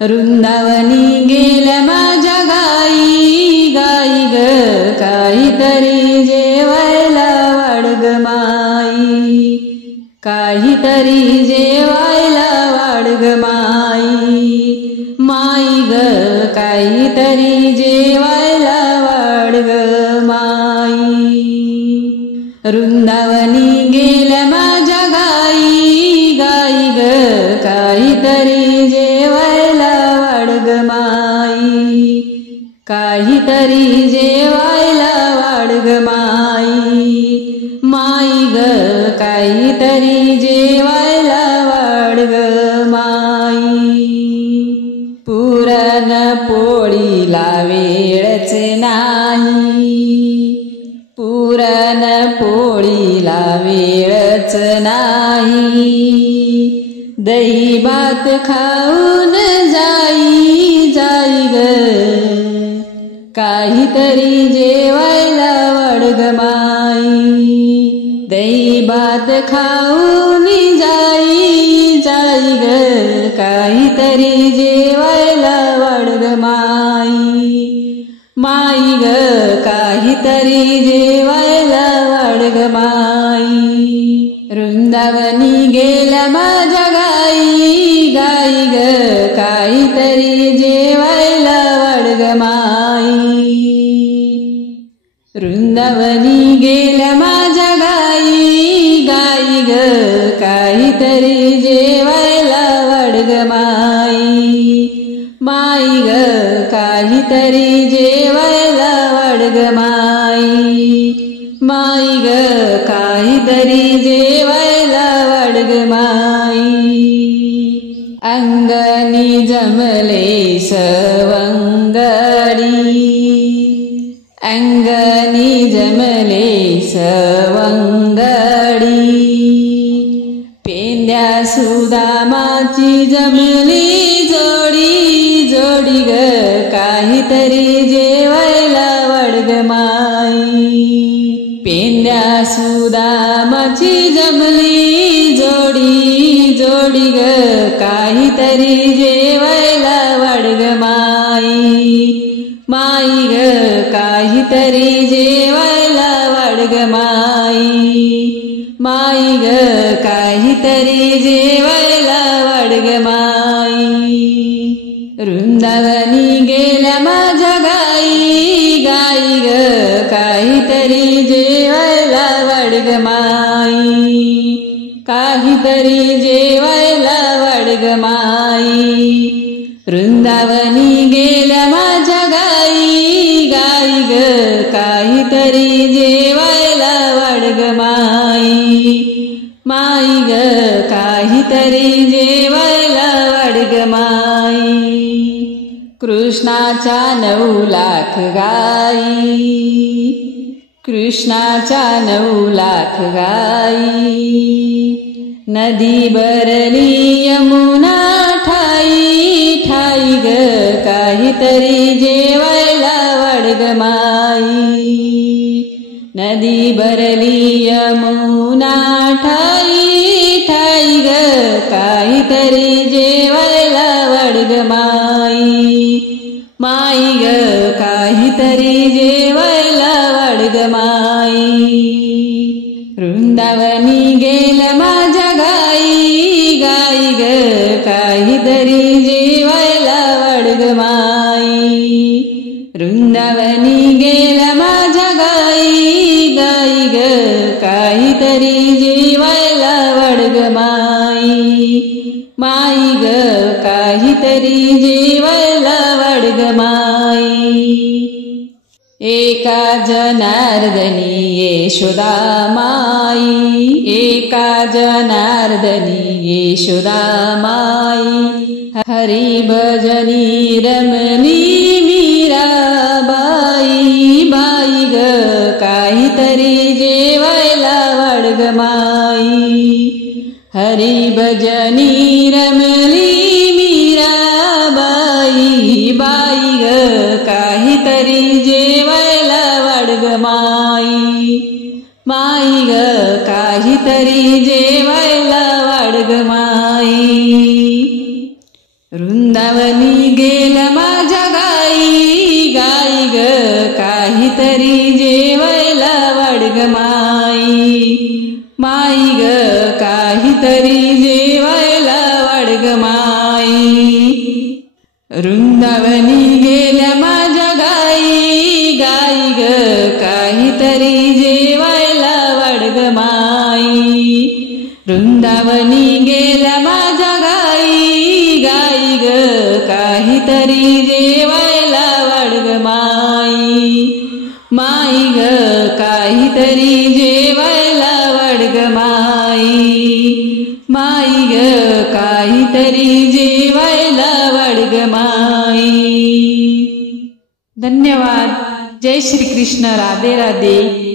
वृंदावनी गेल्या माझ्या गाई गाई ग काहीतरी जेवायला वाढ ग माई, काहीतरी जेवायला वाढ ग माई, माई ग काहीतरी जेवायला वाढ ग माई। वृंदावनी गेल्या माझ्या गाई गाई ग काहीतरी जेवायला वाढ ग माई, काहीतरी जेवायला वाढ ग माई, माई ग काहीतरी जेवायला वाढ ग माई। पुरण पोळीला वेळच नाही, पुरण पोळीला वेळच नाही, दही भात खाऊन जाई जाई ग काहीतरी जेवायला वाढ ग माई, दही भात खाऊन जाई जाई ग काहीतरी जेवायला वाढ ग माई, माई ग काहीतरी जेवायला वाढ ग माई। वृंदावनी गेल्या माझ्या गाई गाई ग काहीतरी जेवायला वाढ ग माई, वृंदावनी गेल्या माझ्या गाई गाई ग काहीतरी जेवायला वाढ ग माई, माई ग काहीतरी जेवायला वाढ ग माई, माई ग काहीतरी जेवायला वाढ ग माई। अंगणी जमले सवंगडी, अंगणी जमले सवंगडी, पेंड्या सुदामाची जमली जोडी जोडी ग काहीतरी जेवायला वाढ ग माई, पेंड्या सुदामाची जमली जोडी जोडी ग काहीतरी जेवायला वाढ ग माई, माई ग काहीतरी जेवायला वाढ ग माई, माई ग काहीतरी जेवायला वाढ ग माई। वृंदावनी गेल्या माझ्या गाई गाई ग काहीतरी जेवायला वाढ ग माई, काहीतरी जेवायला वाढ ग माई। वृंदावनी गेल्या माझ्या गाई गाई ग काहीतरी जेवायला वाढ ग माई, माई ग काहीतरी जेवायला वाढ ग माई। कृष्णाच्या 9 लाख गाई, कृष्णाच्या 9 लाख गाई, नदी भरली यमुना ठाई ठाई ग काहीतरी जेवायला वाढ ग माई, नदी भरली यमुना ठाई ठाई ग काहीतरी जेवायला वाढ ग माई, माई ग काहीतरी जेवायला वाढ ग माई। वृंदावनी गेल्या माझ्या गाई गाई ग काहीतरी जेवायला वाढ ग माई, वृंदावनी गेल्या माझ्या गाई गाई ग काहीतरी जेवायला वाढ ग माई, माई ग काहीतरी जेवायला वाढ ग माई। एका जनार्दनी यशोदा माई, एका जनार्दनी यशोदा माई, हरी भजनी रमणी मीराबाई, बाई ग काहीतरी जेवायला वाढ ग माई, हरी भजनी रमणी मीराबाई, बाई ग काहीतरी जेवायला वाढ ग माई, माई ग काहीतरी जेवायला वाढ ग माई। वृंदा वृंदावनी गेल्या माझ्या गाई, गाई ग काहीतरी जेवायला वाढ ग माई, माई ग काहीतरी जेवायला वाढ ग माई. वृंदावनी गेल्या माझ्या गाई, गाई ग काहीतरी जेवायला वाढ ग माई. वृंदावनी गेल्या माझ्या गाई, गाई ग काहीतरी जेवायला वाढ ग माई, माई ग काहीतरी जेवायला वाढ ग माई, माई ग काहीतरी जेवायला वाढ ग माई. धन्यवाद. जय श्री कृष्ण. राधे राधे.